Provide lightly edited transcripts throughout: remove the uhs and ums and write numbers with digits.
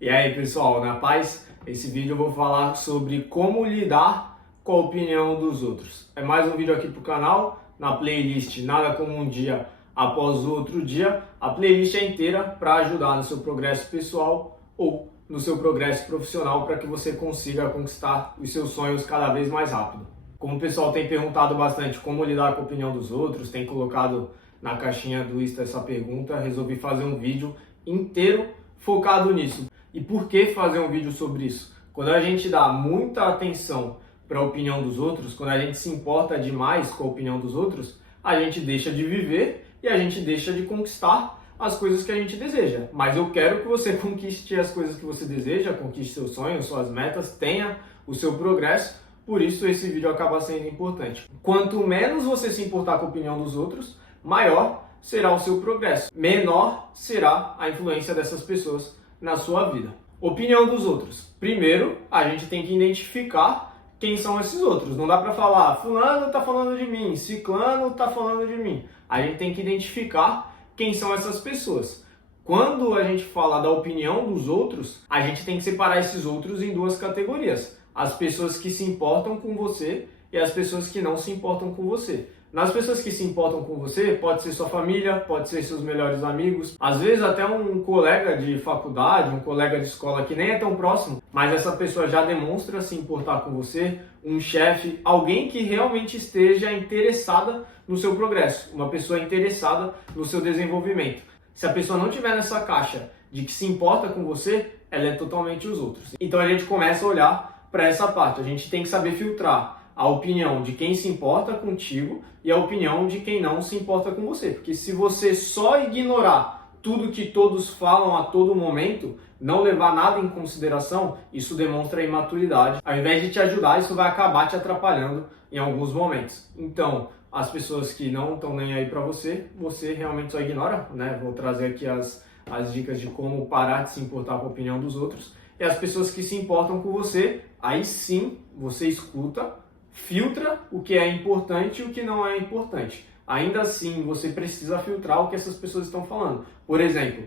E aí pessoal, na paz? Esse vídeo eu vou falar sobre como lidar com a opinião dos outros. É mais um vídeo aqui pro canal, na playlist Nada Como Um Dia Após o Outro Dia. A playlist é inteira para ajudar no seu progresso pessoal ou no seu progresso profissional para que você consiga conquistar os seus sonhos cada vez mais rápido. Como o pessoal tem perguntado bastante como lidar com a opinião dos outros, tem colocado na caixinha do Insta essa pergunta, resolvi fazer um vídeo inteiro focado nisso. E por que fazer um vídeo sobre isso? Quando a gente dá muita atenção para a opinião dos outros, quando a gente se importa demais com a opinião dos outros, a gente deixa de viver e a gente deixa de conquistar as coisas que a gente deseja. Mas eu quero que você conquiste as coisas que você deseja, conquiste seus sonhos, suas metas, tenha o seu progresso. Por isso esse vídeo acaba sendo importante. Quanto menos você se importar com a opinião dos outros, maior será o seu progresso. Menor será a influência dessas pessoas na sua vida. Opinião dos outros. Primeiro, a gente tem que identificar quem são esses outros. Não dá para falar, fulano está falando de mim, ciclano está falando de mim. A gente tem que identificar quem são essas pessoas. Quando a gente fala da opinião dos outros, a gente tem que separar esses outros em duas categorias. As pessoas que se importam com você e as pessoas que não se importam com você. Nas pessoas que se importam com você, pode ser sua família, pode ser seus melhores amigos, às vezes até um colega de faculdade, um colega de escola que nem é tão próximo, mas essa pessoa já demonstra se importar com você, um chefe, alguém que realmente esteja interessada no seu progresso, uma pessoa interessada no seu desenvolvimento. Se a pessoa não tiver nessa caixa de que se importa com você, ela é totalmente os outros. Então a gente começa a olhar para essa parte, a gente tem que saber filtrar a opinião de quem se importa contigo e a opinião de quem não se importa com você. Porque se você só ignorar tudo que todos falam a todo momento, não levar nada em consideração, isso demonstra imaturidade. Ao invés de te ajudar, isso vai acabar te atrapalhando em alguns momentos. Então, as pessoas que não estão nem aí para você, você realmente só ignora, né? Vou trazer aqui as dicas de como parar de se importar com a opinião dos outros. E as pessoas que se importam com você, aí sim, você escuta, filtra o que é importante e o que não é importante. Ainda assim, você precisa filtrar o que essas pessoas estão falando. Por exemplo,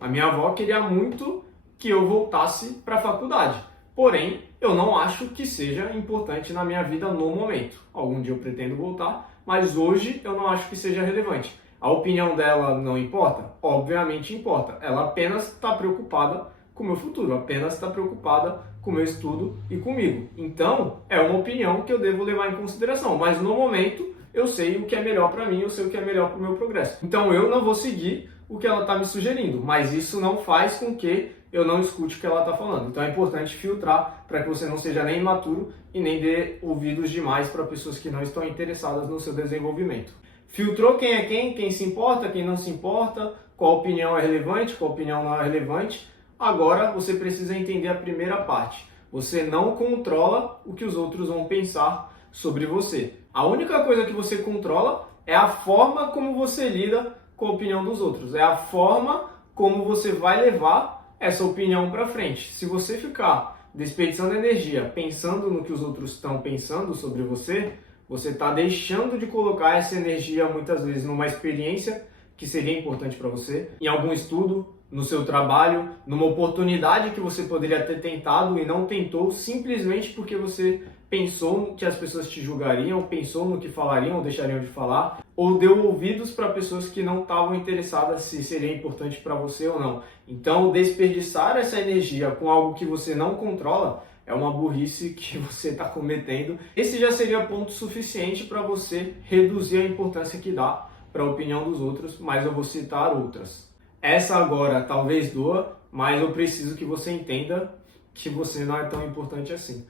a minha avó queria muito que eu voltasse para a faculdade. Porém, eu não acho que seja importante na minha vida no momento. Algum dia eu pretendo voltar, mas hoje eu não acho que seja relevante. A opinião dela não importa? Obviamente importa. Ela apenas está preocupada com o meu futuro, apenas está preocupada com o meu estudo e comigo. Então, é uma opinião que eu devo levar em consideração, mas no momento eu sei o que é melhor para mim, eu sei o que é melhor para o meu progresso. Então, eu não vou seguir o que ela está me sugerindo, mas isso não faz com que eu não escute o que ela está falando. Então, é importante filtrar para que você não seja nem imaturo e nem dê ouvidos demais para pessoas que não estão interessadas no seu desenvolvimento. Filtrou quem é quem se importa, quem não se importa, qual opinião é relevante, qual opinião não é relevante. Agora você precisa entender a primeira parte. Você não controla o que os outros vão pensar sobre você. A única coisa que você controla é a forma como você lida com a opinião dos outros. É a forma como você vai levar essa opinião para frente. Se você ficar desperdiçando energia pensando no que os outros estão pensando sobre você, você está deixando de colocar essa energia muitas vezes numa experiência que seria importante para você, em algum estudo, no seu trabalho, numa oportunidade que você poderia ter tentado e não tentou, simplesmente porque você pensou que as pessoas te julgariam, pensou no que falariam ou deixariam de falar, ou deu ouvidos para pessoas que não estavam interessadas se seria importante para você ou não. Então, desperdiçar essa energia com algo que você não controla é uma burrice que você está cometendo. Esse já seria ponto suficiente para você reduzir a importância que dá para a opinião dos outros, mas eu vou citar outras. Essa agora talvez doa, mas eu preciso que você entenda que você não é tão importante assim.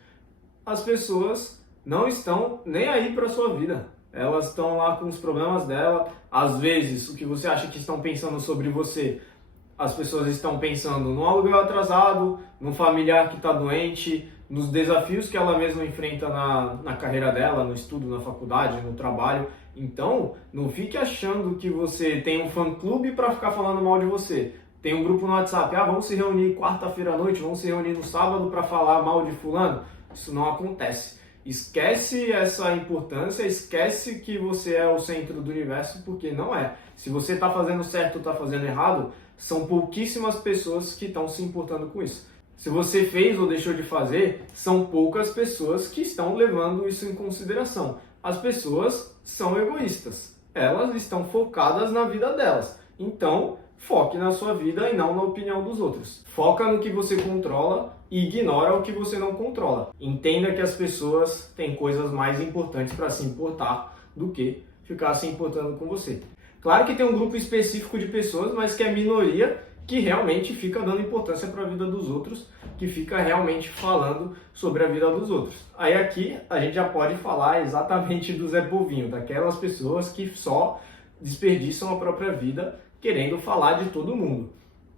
As pessoas não estão nem aí para a sua vida. Elas estão lá com os problemas dela. Às vezes, o que você acha que estão pensando sobre você, as pessoas estão pensando no aluguel atrasado, no familiar que está doente, nos desafios que ela mesma enfrenta na carreira dela, no estudo, na faculdade, no trabalho. Então, não fique achando que você tem um fã-clube para ficar falando mal de você. Tem um grupo no WhatsApp, vamos se reunir quarta-feira à noite, vamos se reunir no sábado para falar mal de fulano. Isso não acontece. Esquece essa importância, esquece que você é o centro do universo, porque não é. Se você está fazendo certo ou está fazendo errado, são pouquíssimas pessoas que estão se importando com isso. Se você fez ou deixou de fazer, são poucas pessoas que estão levando isso em consideração. As pessoas são egoístas, elas estão focadas na vida delas. Então, foque na sua vida e não na opinião dos outros. Foca no que você controla e ignora o que você não controla. Entenda que as pessoas têm coisas mais importantes para se importar do que ficar se importando com você. Claro que tem um grupo específico de pessoas, mas que é minoria, que realmente fica dando importância para a vida dos outros, que fica realmente falando sobre a vida dos outros. Aí aqui a gente já pode falar exatamente do Zé Povinho, daquelas pessoas que só desperdiçam a própria vida querendo falar de todo mundo.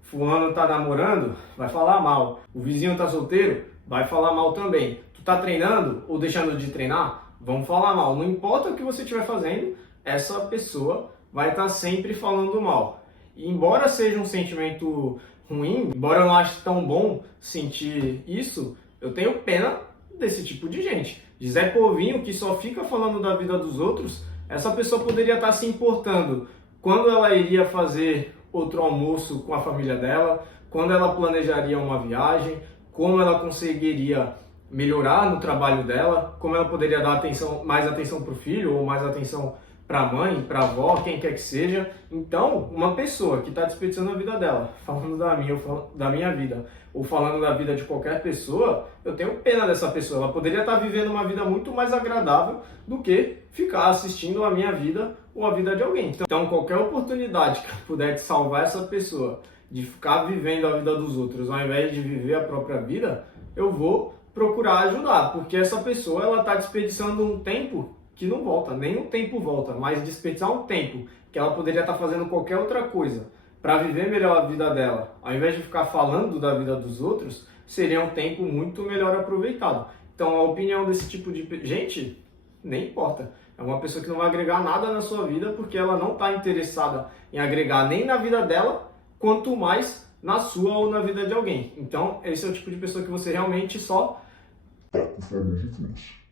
Fulano tá namorando, vai falar mal. O vizinho tá solteiro, vai falar mal também. Tu tá treinando ou deixando de treinar, vão falar mal. Não importa o que você estiver fazendo, essa pessoa vai estar sempre falando mal. E embora seja um sentimento ruim, embora eu não ache tão bom sentir isso, eu tenho pena desse tipo de gente. De Zé Povinho, que só fica falando da vida dos outros, essa pessoa poderia estar se importando quando ela iria fazer outro almoço com a família dela, quando ela planejaria uma viagem, como ela conseguiria melhorar no trabalho dela, como ela poderia dar mais atenção para o filho ou mais atenção para a mãe, para a avó, quem quer que seja. Então, uma pessoa que está desperdiçando a vida dela, falando da minha vida, ou falando da vida de qualquer pessoa, eu tenho pena dessa pessoa. Ela poderia estar vivendo uma vida muito mais agradável do que ficar assistindo a minha vida ou a vida de alguém. Então, qualquer oportunidade que eu puder salvar essa pessoa de ficar vivendo a vida dos outros, ao invés de viver a própria vida, eu vou procurar ajudar, porque essa pessoa ela está desperdiçando um tempo que não volta, nem o tempo volta, mas desperdiçar um tempo que ela poderia estar fazendo qualquer outra coisa para viver melhor a vida dela, ao invés de ficar falando da vida dos outros, seria um tempo muito melhor aproveitado. Então a opinião desse tipo de gente nem importa. É uma pessoa que não vai agregar nada na sua vida porque ela não está interessada em agregar nem na vida dela, quanto mais na sua ou na vida de alguém. Então esse é o tipo de pessoa que você realmente só...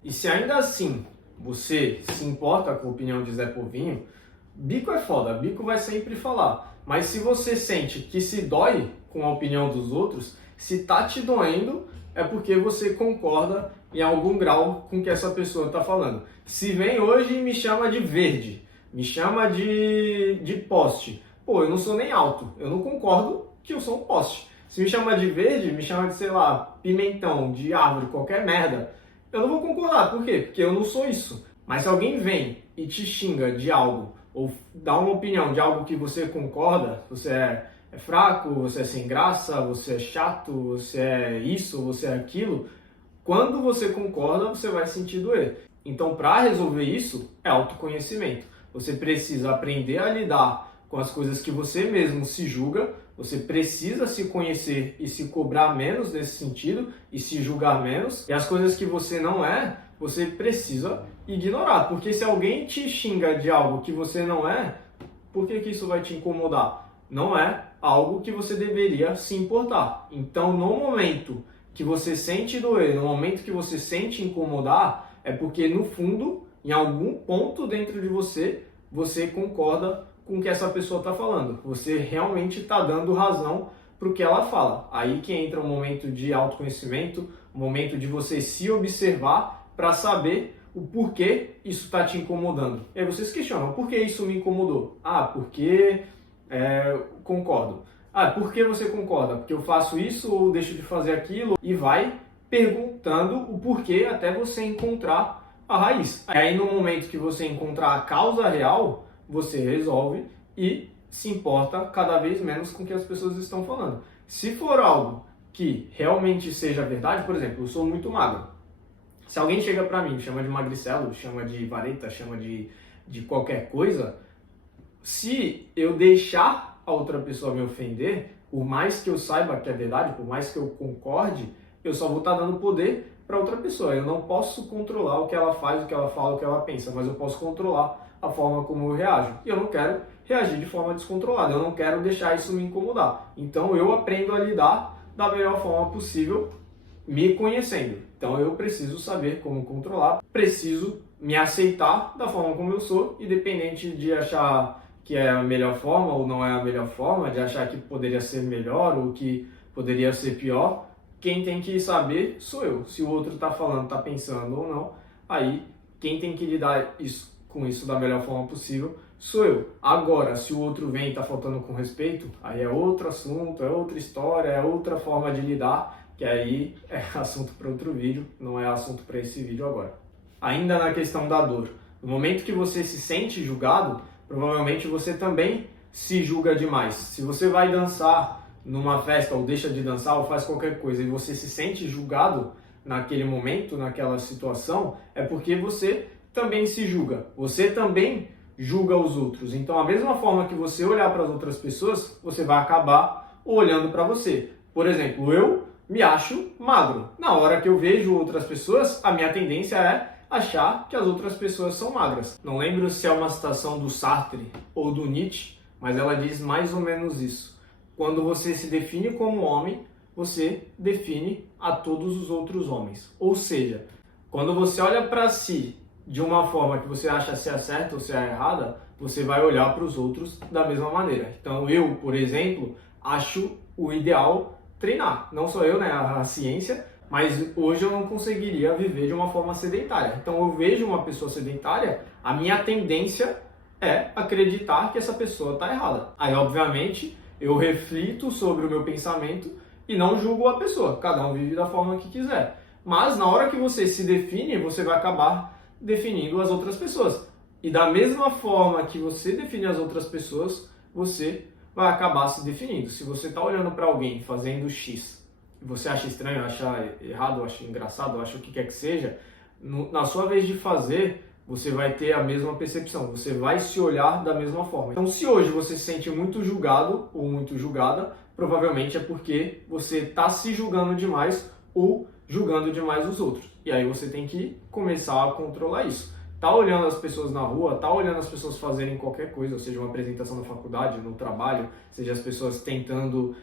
E se ainda assim você se importa com a opinião de Zé Povinho, bico é foda, bico vai sempre falar. Mas se você sente que se dói com a opinião dos outros, se tá te doendo, é porque você concorda em algum grau com o que essa pessoa tá falando. Se vem hoje e me chama de verde, me chama de poste, pô, eu não sou nem alto, eu não concordo que eu sou um poste. Se me chama de verde, me chama de, sei lá, pimentão, de árvore, qualquer merda, eu não vou concordar. Por quê? Porque eu não sou isso. Mas se alguém vem e te xinga de algo, ou dá uma opinião de algo que você concorda, você é fraco, você é sem graça, você é chato, você é isso, você é aquilo, quando você concorda, você vai sentir doer. Então, para resolver isso, é autoconhecimento. Você precisa aprender a lidar com as coisas que você mesmo se julga, você precisa se conhecer e se cobrar menos nesse sentido e se julgar menos. E as coisas que você não é, você precisa ignorar. Porque se alguém te xinga de algo que você não é, por que isso vai te incomodar? Não é algo que você deveria se importar. Então, no momento que você sente doer, no momento que você sente incomodar, é porque no fundo, em algum ponto dentro de você, você concorda com o que essa pessoa está falando. Você realmente está dando razão para o que ela fala. Aí que entra um momento de autoconhecimento, um momento de você se observar para saber o porquê isso está te incomodando. E aí vocês questionam, por que isso me incomodou? Ah, porque concordo. Ah, por que você concorda? Porque eu faço isso ou deixo de fazer aquilo? E vai perguntando o porquê até você encontrar a raiz. Aí no momento que você encontrar a causa real, você resolve e se importa cada vez menos com o que as pessoas estão falando. Se for algo que realmente seja verdade, por exemplo, eu sou muito magro. Se alguém chega pra mim, chama de magricelo, chama de vareta, chama de qualquer coisa, se eu deixar a outra pessoa me ofender, por mais que eu saiba que é verdade, por mais que eu concorde, eu só vou estar dando poder para outra pessoa. Eu não posso controlar o que ela faz, o que ela fala, o que ela pensa, mas eu posso controlar a forma como eu reajo. E eu não quero reagir de forma descontrolada, eu não quero deixar isso me incomodar. Então eu aprendo a lidar da melhor forma possível me conhecendo. Então eu preciso saber como controlar, preciso me aceitar da forma como eu sou, independente de achar que é a melhor forma ou não é a melhor forma, de achar que poderia ser melhor ou que poderia ser pior. Quem tem que saber sou eu. Se o outro está falando, está pensando ou não, aí quem tem que lidar com isso da melhor forma possível sou eu. Agora, se o outro vem e está faltando com respeito, aí é outro assunto, é outra história, é outra forma de lidar, que aí é assunto para outro vídeo, não é assunto para esse vídeo agora. Ainda na questão da dor, no momento que você se sente julgado, provavelmente você também se julga demais. Se você vai dançar numa festa ou deixa de dançar ou faz qualquer coisa e você se sente julgado naquele momento, naquela situação, é porque você também se julga. Você também julga os outros. Então, a mesma forma que você olhar para as outras pessoas, você vai acabar olhando para você. Por exemplo, eu me acho magro. Na hora que eu vejo outras pessoas, a minha tendência é achar que as outras pessoas são magras. Não lembro se é uma citação do Sartre ou do Nietzsche, mas ela diz mais ou menos isso. Quando você se define como homem, você define a todos os outros homens. Ou seja, quando você olha para si de uma forma que você acha se é certa ou se é errada, você vai olhar para os outros da mesma maneira. Então eu, por exemplo, acho o ideal treinar. Não só eu, né, a ciência, mas hoje eu não conseguiria viver de uma forma sedentária. Então eu vejo uma pessoa sedentária, a minha tendência é acreditar que essa pessoa está errada. Aí, obviamente, eu reflito sobre o meu pensamento e não julgo a pessoa. Cada um vive da forma que quiser. Mas na hora que você se define, você vai acabar definindo as outras pessoas. E da mesma forma que você define as outras pessoas, você vai acabar se definindo. Se você está olhando para alguém fazendo X, e você acha estranho, acha errado, acha engraçado, acha o que quer que seja, na sua vez de fazer, você vai ter a mesma percepção, você vai se olhar da mesma forma. Então, se hoje você se sente muito julgado ou muito julgada, provavelmente é porque você está se julgando demais ou julgando demais os outros. E aí você tem que começar a controlar isso. Tá olhando as pessoas na rua, tá olhando as pessoas fazerem qualquer coisa, ou seja, uma apresentação na faculdade, no trabalho, seja as pessoas tentando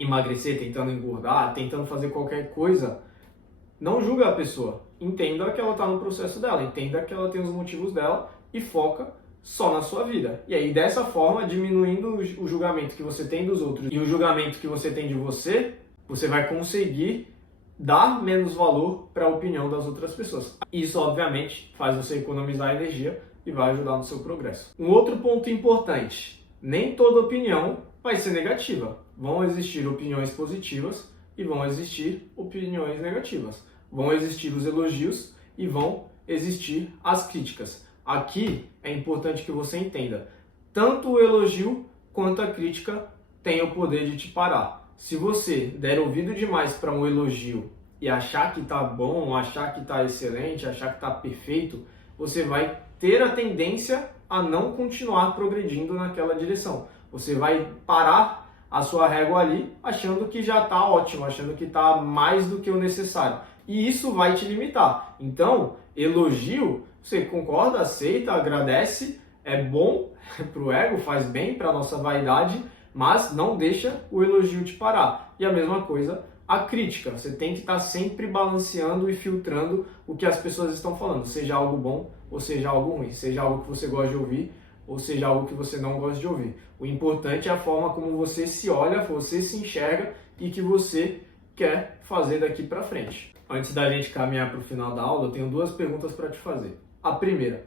emagrecer, tentando engordar, tentando fazer qualquer coisa, não julga a pessoa. Entenda que ela está no processo dela, entenda que ela tem os motivos dela e foca só na sua vida. E aí, dessa forma, diminuindo o julgamento que você tem dos outros e o julgamento que você tem de você, você vai conseguir dar menos valor para a opinião das outras pessoas. Isso, obviamente, faz você economizar energia e vai ajudar no seu progresso. Um outro ponto importante, nem toda opinião vai ser negativa. Vão existir opiniões positivas e vão existir opiniões negativas. Vão existir os elogios e vão existir as críticas. Aqui é importante que você entenda, tanto o elogio quanto a crítica têm o poder de te parar. Se você der ouvido demais para um elogio e achar que está bom, achar que está excelente, achar que está perfeito, você vai ter a tendência a não continuar progredindo naquela direção. Você vai parar a sua régua ali achando que já está ótimo, achando que está mais do que o necessário. E isso vai te limitar. Então, elogio, você concorda, aceita, agradece, é bom para o ego, faz bem para a nossa vaidade, mas não deixa o elogio te parar. E a mesma coisa, a crítica. Você tem que estar sempre balanceando e filtrando o que as pessoas estão falando, seja algo bom ou seja algo ruim, seja algo que você gosta de ouvir ou seja algo que você não gosta de ouvir. O importante é a forma como você se olha, você se enxerga e que você quer fazer daqui para frente. Antes da gente caminhar para o final da aula, eu tenho duas perguntas para te fazer. A primeira,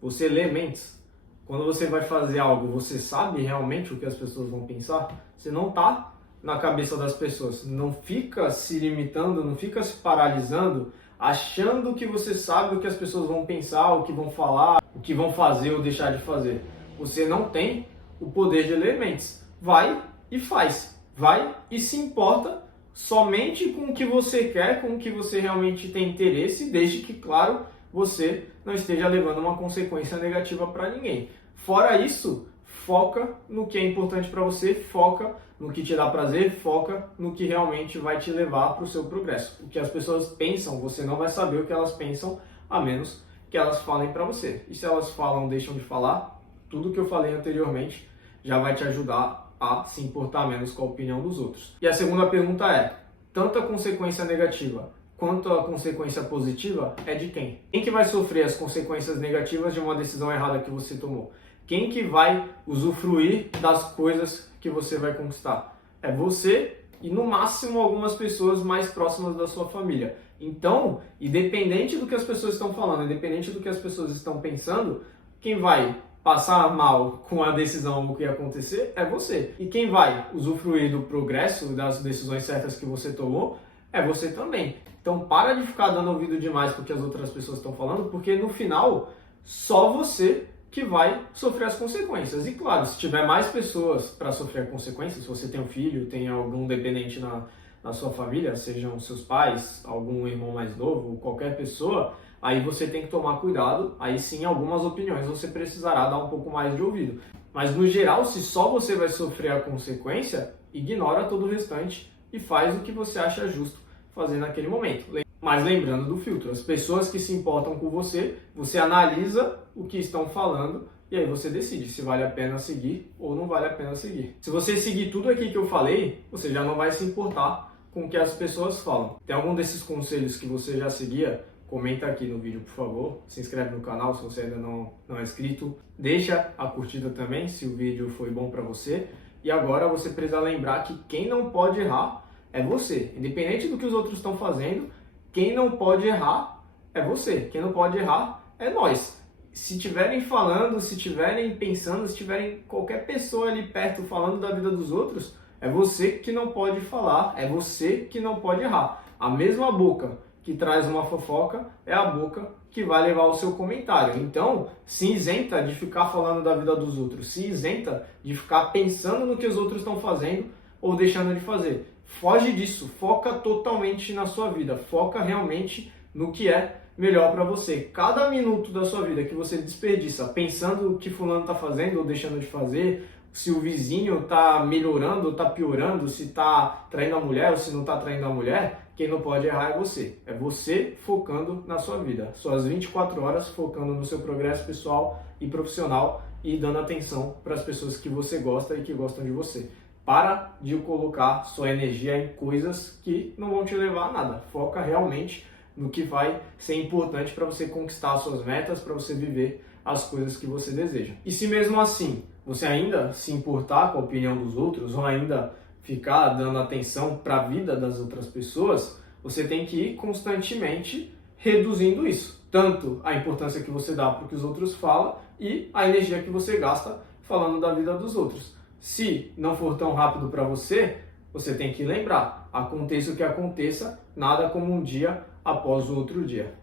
você lê mentes? Quando você vai fazer algo, você sabe realmente o que as pessoas vão pensar? Você não está na cabeça das pessoas. Não fica se limitando, não fica se paralisando, achando que você sabe o que as pessoas vão pensar, o que vão falar, o que vão fazer ou deixar de fazer. Você não tem o poder de ler mentes. Vai e faz. Vai e se importa somente com o que você quer, com o que você realmente tem interesse, desde que, claro, você não esteja levando uma consequência negativa para ninguém. Fora isso, foca no que é importante para você, foca no que te dá prazer, foca no que realmente vai te levar para o seu progresso. O que as pessoas pensam, você não vai saber o que elas pensam, a menos que elas falem para você. E se elas falam, deixam de falar, tudo que eu falei anteriormente já vai te ajudar a se importar menos com a opinião dos outros. E a segunda pergunta é, tanto a consequência negativa quanto a consequência positiva é de quem? Quem que vai sofrer as consequências negativas de uma decisão errada que você tomou? Quem que vai usufruir das coisas que você vai conquistar? É você e, no máximo, algumas pessoas mais próximas da sua família. Então, independente do que as pessoas estão falando, independente do que as pessoas estão pensando, quem vai passar mal com a decisão, o que ia acontecer, é você. E quem vai usufruir do progresso, das decisões certas que você tomou, é você também. Então, para de ficar dando ouvido demais porque as outras pessoas estão falando, porque no final, só você que vai sofrer as consequências. E claro, se tiver mais pessoas para sofrer consequências, se você tem um filho, tem algum dependente na sua família, sejam seus pais, algum irmão mais novo, qualquer pessoa, aí você tem que tomar cuidado, aí sim algumas opiniões você precisará dar um pouco mais de ouvido. Mas no geral, se só você vai sofrer a consequência, ignora todo o restante e faz o que você acha justo fazer naquele momento. Mas lembrando do filtro, as pessoas que se importam com você, você analisa o que estão falando e aí você decide se vale a pena seguir ou não vale a pena seguir. Se você seguir tudo aqui que eu falei, você já não vai se importar com o que as pessoas falam. Tem algum desses conselhos que você já seguia? Comenta aqui no vídeo, por favor. Se inscreve no canal se você ainda não é inscrito. Deixa a curtida também se o vídeo foi bom para você. E agora você precisa lembrar que quem não pode errar é você. Independente do que os outros estão fazendo, quem não pode errar é você. Quem não pode errar é nós. Se estiverem falando, se estiverem pensando, se tiverem qualquer pessoa ali perto falando da vida dos outros, é você que não pode falar, é você que não pode errar. A mesma boca que traz uma fofoca é a boca que vai levar o seu comentário. Então, se isenta de ficar falando da vida dos outros, se isenta de ficar pensando no que os outros estão fazendo ou deixando de fazer. Foge disso, foca totalmente na sua vida, foca realmente no que é melhor para você. Cada minuto da sua vida que você desperdiça pensando o que fulano está fazendo ou deixando de fazer, se o vizinho está melhorando ou está piorando, se está traindo a mulher ou se não está traindo a mulher, quem não pode errar é você. É você focando na sua vida. Suas 24 horas focando no seu progresso pessoal e profissional e dando atenção para as pessoas que você gosta e que gostam de você. Para de colocar sua energia em coisas que não vão te levar a nada. Foca realmente no que vai ser importante para você conquistar as suas metas, para você viver as coisas que você deseja. E se mesmo assim você ainda se importar com a opinião dos outros ou ainda ficar dando atenção para a vida das outras pessoas, você tem que ir constantemente reduzindo isso. Tanto a importância que você dá para o que os outros falam e a energia que você gasta falando da vida dos outros. Se não for tão rápido para você, você tem que lembrar, aconteça o que aconteça, nada como um dia após o outro dia.